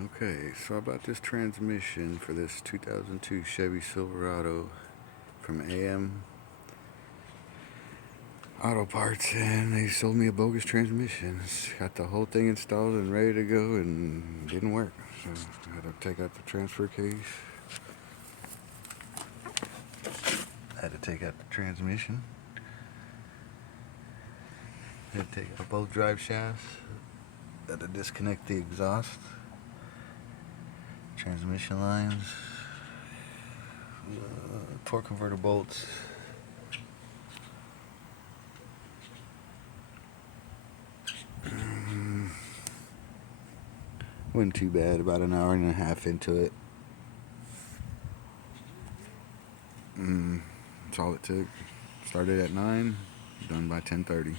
Okay, so I bought this transmission for this 2002 Chevy Silverado from AM Auto Parts, and they sold me a bogus transmission. Got the whole thing installed and ready to go, and didn't work. So I had to take out the transfer case. I had to take out the transmission. Had to take out both drive shafts. Had to disconnect the exhaust, transmission lines, torque converter bolts. Wasn't too bad, about an hour and a half into it. That's all it took. Started at 9, done by 10:30.